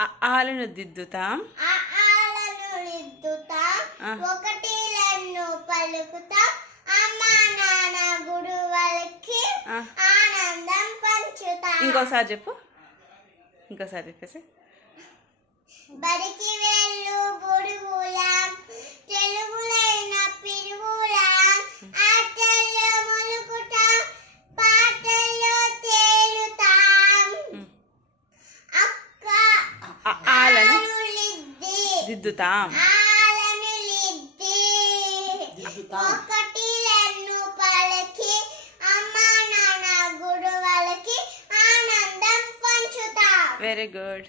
ఆలను దిద్దుతాం. ఆ ఆలను దిద్దుతాం. ఆ. ఒకటిలను పలుకుతాం. అమ్మా నాన్న గురువులకి. ఆనందం పంచుతాం ఇంకోసారి చెప్పు. ఇంకోసారి చెప్పేసి. బడికి ఆనందం పంచుతాం. Very good